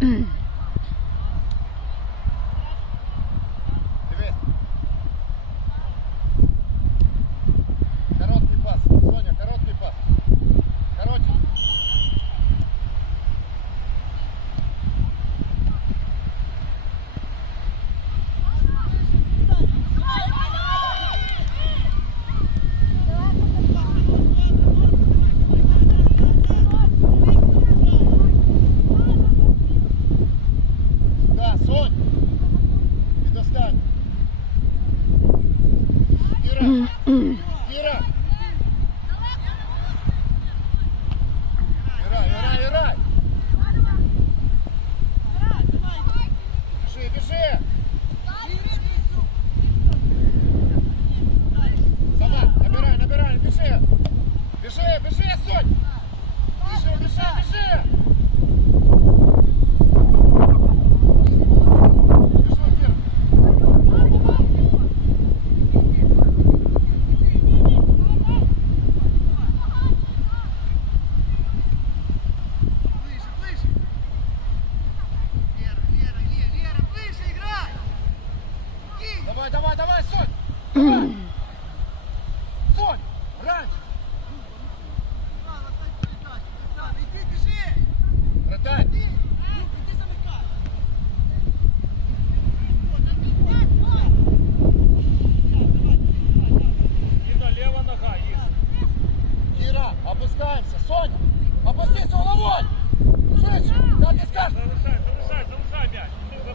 嗯。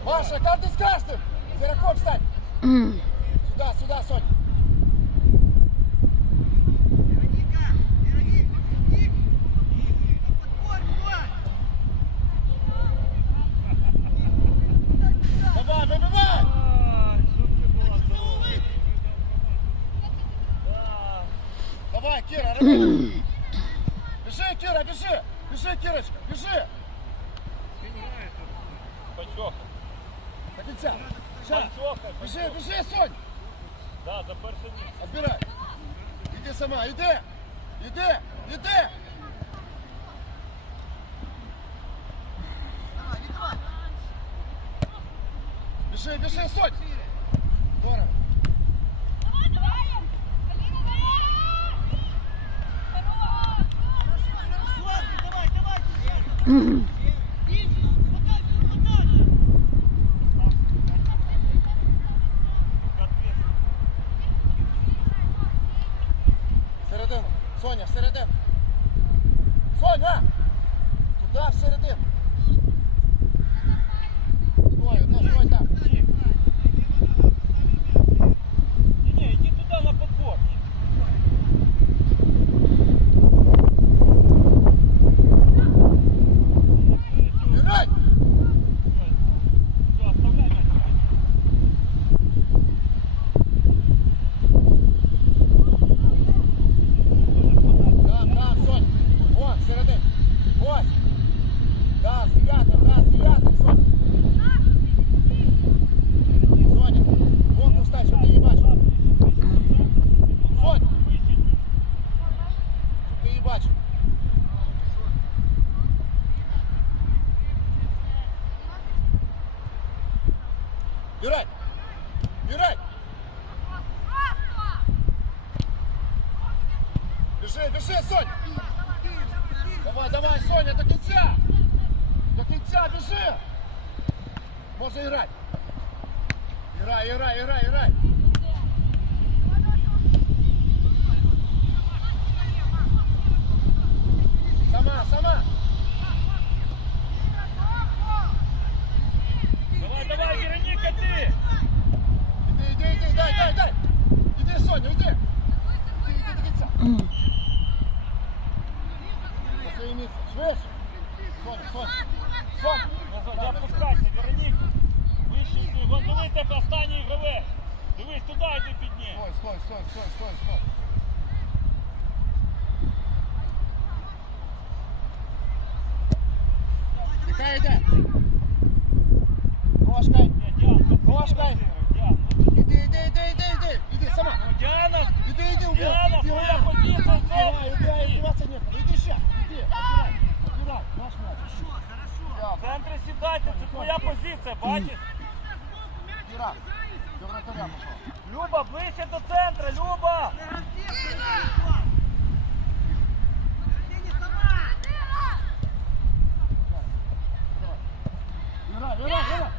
Маша, каждый с каждым! Зераков встань! Сюда, сюда, Сонь! Бежи, Сонь! Да, за перше місце. Отбирай! Иди сама, иди! Иди! Иди! Бежи, бежи, Сонь! Бежи, бежи, Сонь! Давай, давай, Соня, до кінця! До кінця біжи! Може грати! Грай, грай, грай, грай! Сама, сама! Давай, давай, Вероніка, ти! Іди, іди, іди, дай, дай, дай! Іди, Соня, іди! Іди, іди до кінця! Швидше! Соня, Соня! Соня! Назад, не опускайся, Вероніка. Вище йди. Вон дивись, тебе останній гравець. Дивись, туди йди підні. Стой, стой, стой, стой, стой, стой! Яка йде? Ножкой! Ні, Діана, Ножкой! Діана, ну ти- Іди, іди, іди, іди, іди! Іди, сама! Ну, Діана, Иди, иди, убей! Диана, Иди, своя убей! позиция, Убирай, стоп! убирай, убираться некуда. Иди сейчас, иди, отбирай, отбирай, наш мяч. Хорошо, хорошо. В центрі сідайте, це твоя позиція, бачиш? Іра, до вратаря пішов. Люба, ближче до центра, Люба! Іра, Іра, Іра.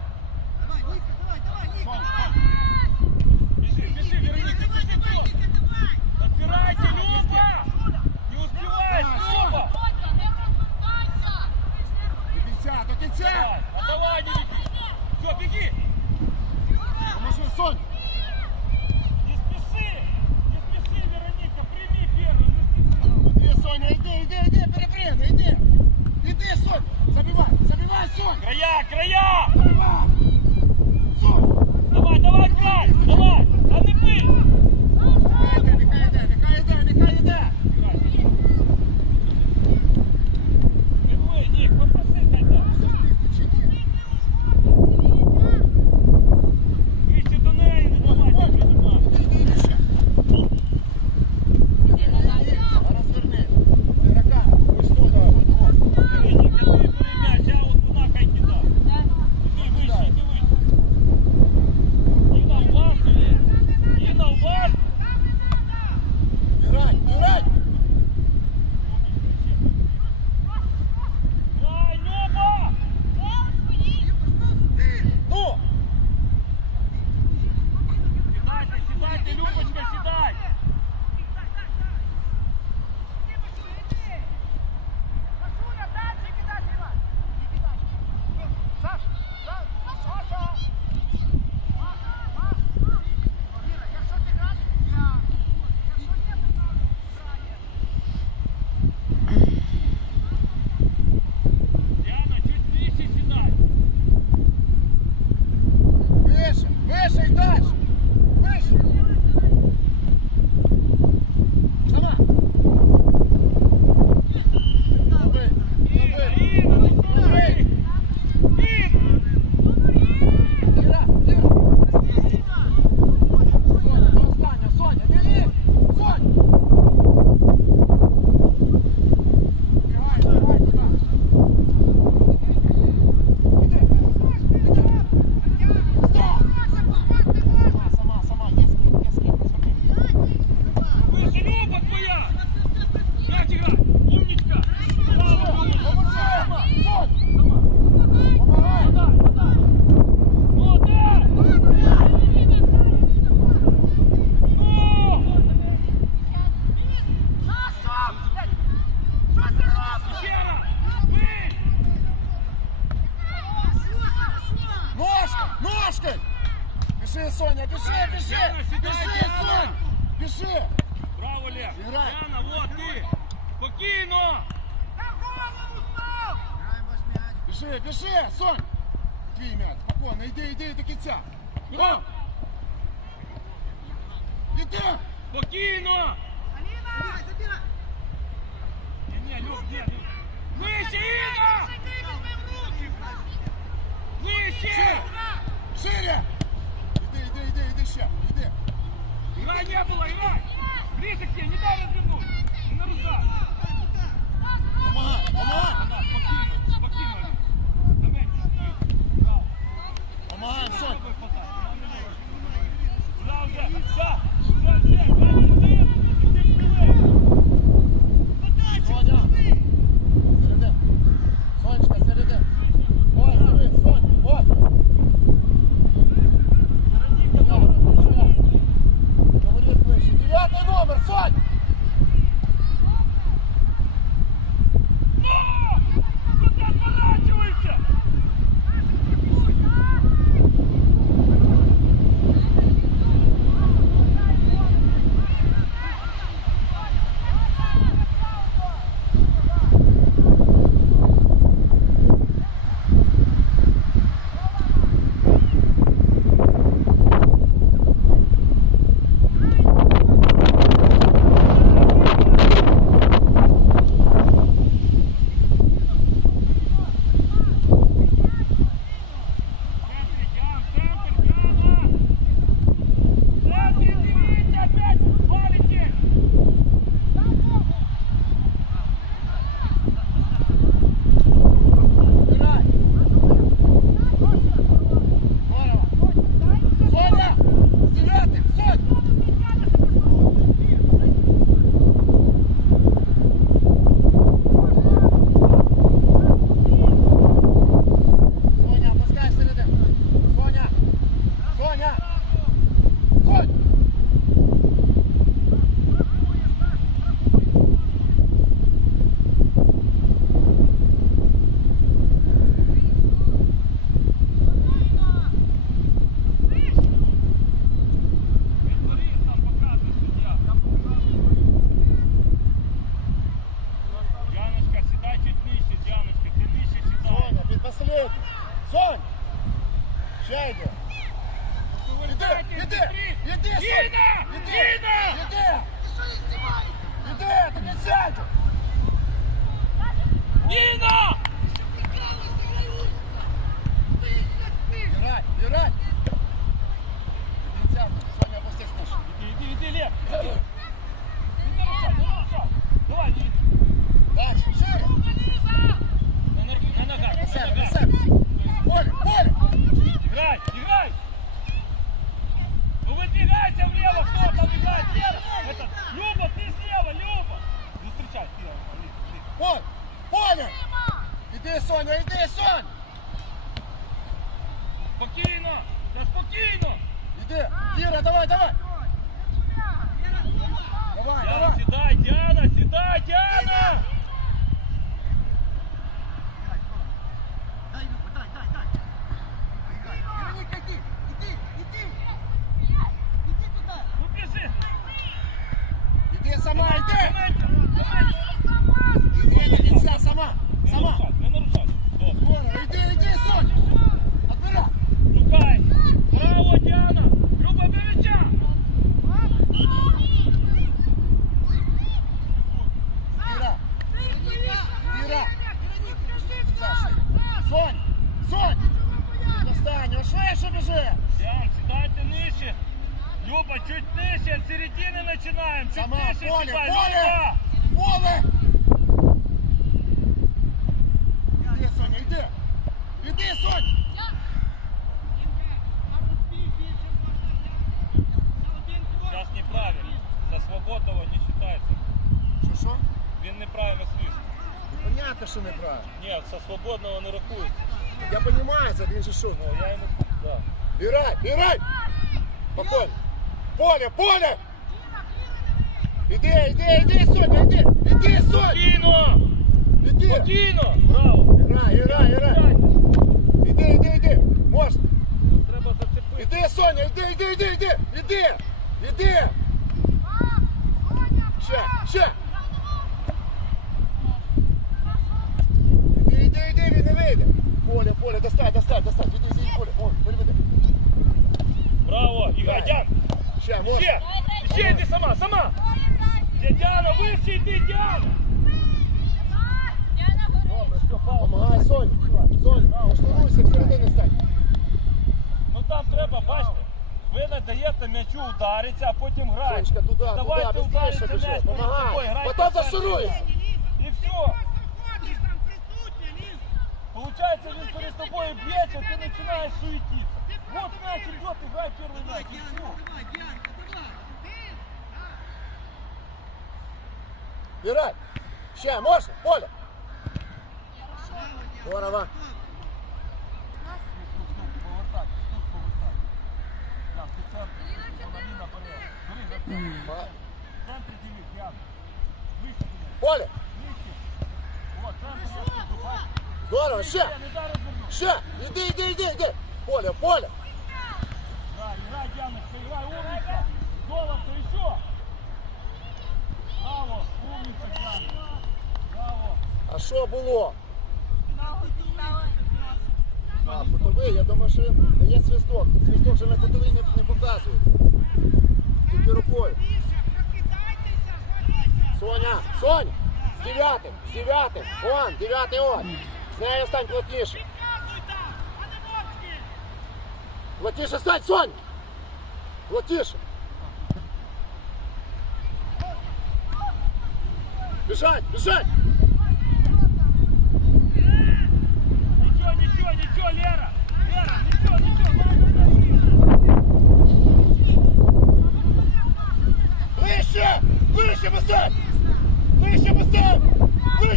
кінця, до кінця. Давай, отдавай, не беги! Все, беги! Поможи, Сонь. Не спеши! Не спеши, Вероника, прими первый, не спеши! Іди, Соня, іди, іди, іди, перепригни, іди. Іди, Сонь. Забивай, забивай, Сонь. Края, края! Забивай. Сонь. Давай, давай, край! Давай! А не бий! Нехай йде, нехай йде, нехай йде, нехай йде. Не бий, Ник, попроси Бежи, бежи! Диана, сюда, Бежи! Браво, Лев! Играй. Яна, вот ти! Спокійно! Бежи, бежи, Сонь! Твій м'яч, спокійно, йди, йди до кінця. О! Іди! Спокійно! Ні, ні, Люк, ні, Люк. Вище, Інна! Вище! Шире! Іди, иди. Играй не было, играй! Ближе к тебе, не дай развернуть! Іди сама, іди. Момент, момент. Іди до кінця сама. Не Сама. нарушай, не нарушай. Добре. Скоро, іди, іди, Соня. Отбирай. Шукай! Браво, Диана! Люба, до мяча! Кіра. Кіра. Сонь, Сонь. Достань, а швидше біжи. Диан, сідайте нижче. Люба, чуть нижче, от середины начинаем. Чуть Сама, нижче поле, сідай, поле. Люба! Поле. Іди, Соня, іди. Іди, Сонь. Сейчас неправильно. За свободного не считается. Що, що? Він неправильно свист. Ну, Понятно, що неправильно. Ні, со свободного не рахується. Я розумію, це він же шут. Ну, я йому... Да. Играй, играй! Спокойно. Поле, поле! Иди, иди, иди, Соня, иди! Иди, Соня! Иди! Спокійно! Браво! Играй, играй, играй! Иди, иди, иди! Можно! Треба зацепити. Иди, Соня, иди, иди, иди, иди! Иди! Иди! Ще, ще! Іди, іди, іди, він не вийде! Поле, поле, достань, достань, достань! іди, іди, поля, О, переведи! Браво! Ігор, Дян! Ще, може. Ще! Ще йди сама, сама! Дядяна, вище йди, даєте м'ячу ударитися, а потім граєте. Сонечка, туди, Давайте туди, удариться быстріше біжи, м'яч перед собою, помагай! грайте Потім в центр. зашуруєш! І все. Получается, він перед тобою б'ється, ти починаєш суетитися. Вот мяч идет, играй первый мяч. и всё. Играй! Ще, можна? Поле! Здорово! Ма- Поле! Здорово, ще! Ще! Іди, іди, іди, іди! Поле, поле! Играй, играй, Яночка, играй, умница. Золото, еще. Браво, умница, Диана. Браво. А що було? А, кутовий, я що він дає свисток. Свисток вже на кутовий не, не показує. Тільки рукою. Соня, Соня! З дев'ятим, з дев'ятим. Он, дев'ятий он. З нею стань плотніше. Плотніше стань, Сонь! Плотніше. Біжать, біжать!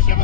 Вище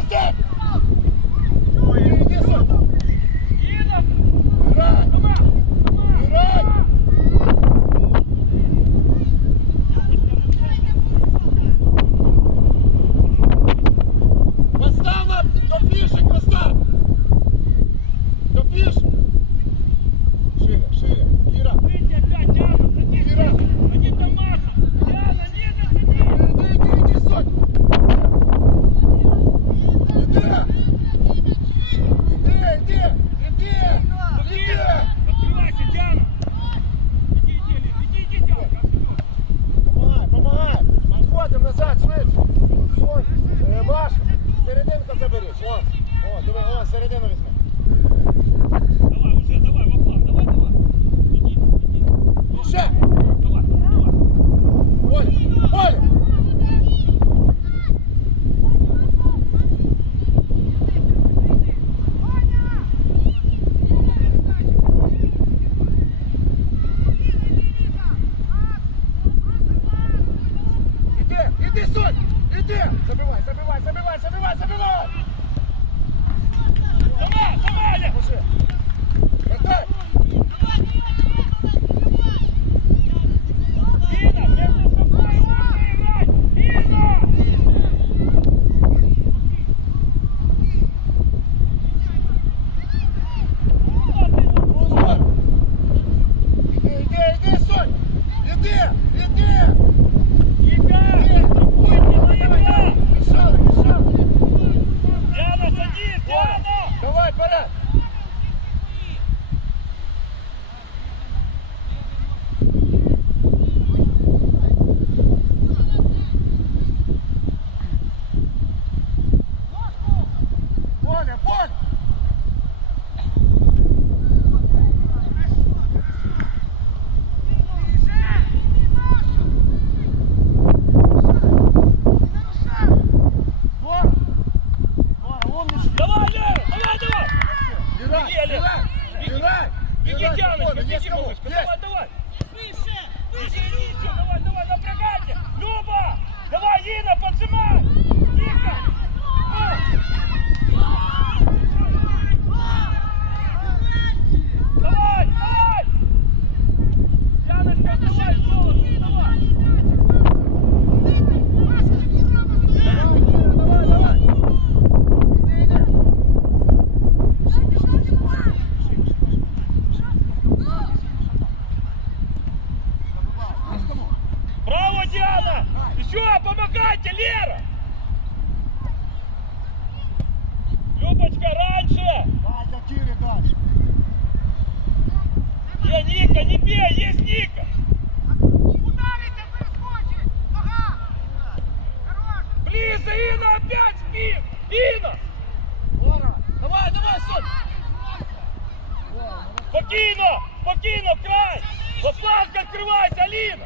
спокойно!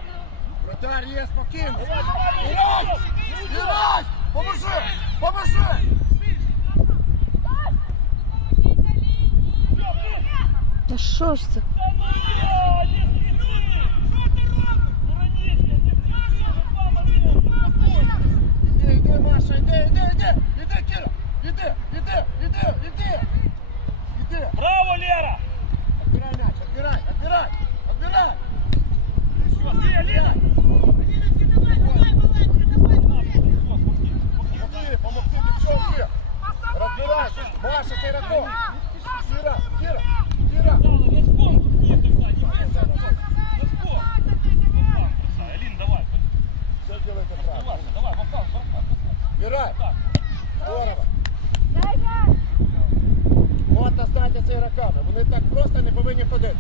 Вратарь, есть спокойно! Ирай! Ирай! Поможи! Поможи! Да что ж ты? Иди, иди, Маша, иди, иди, иди! Иди, Кира! Иди, иди, иди, иди! Иди! Браво, Лера! Отбирай мяч, отбирай, отбирай, отбирай! Вони так просто не повинні ходити.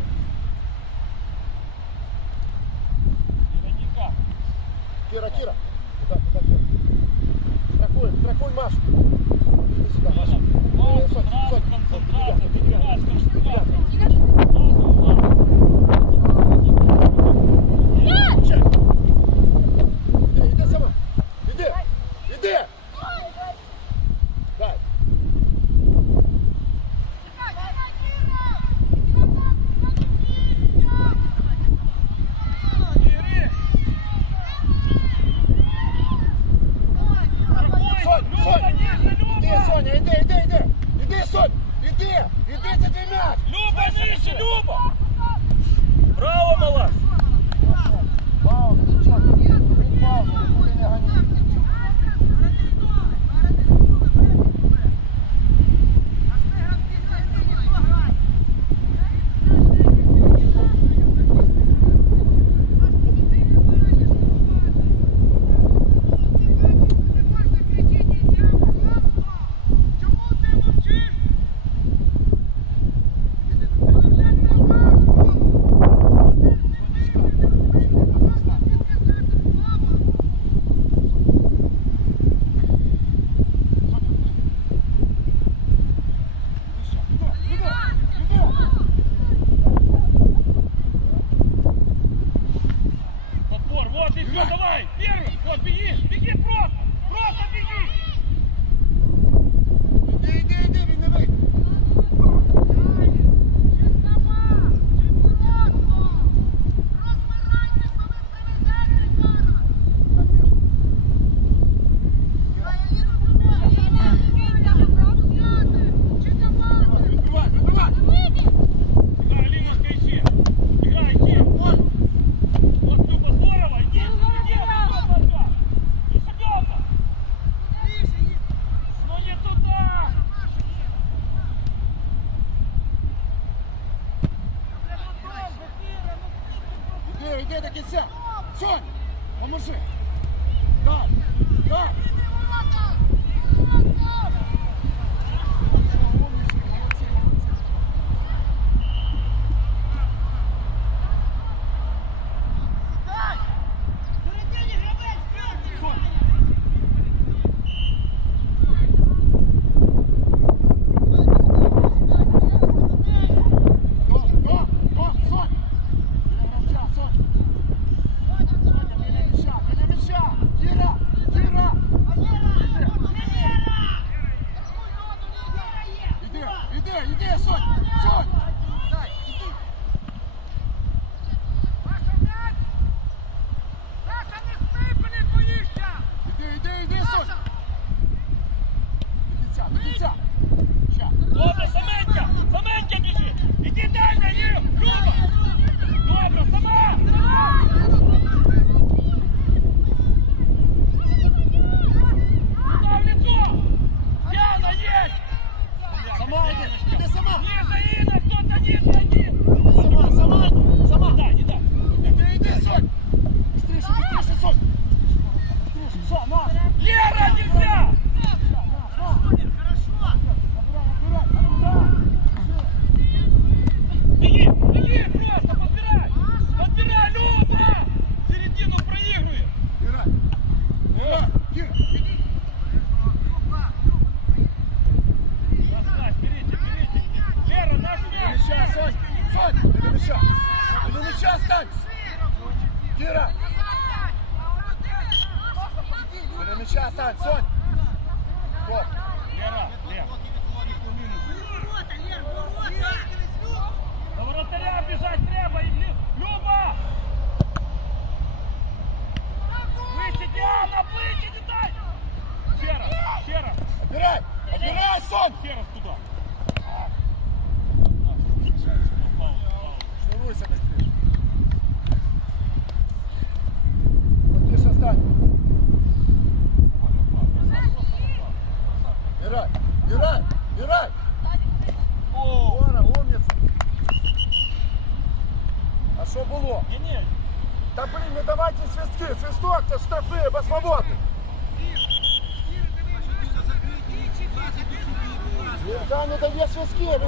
court.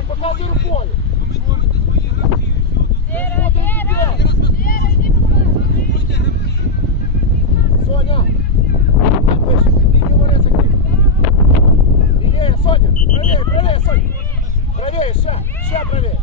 показуй рукой. Коментуйте свої гравці. Соня, не валяйся к ним. Соня, правее, правее, Соня. Правее, ща, ща правее.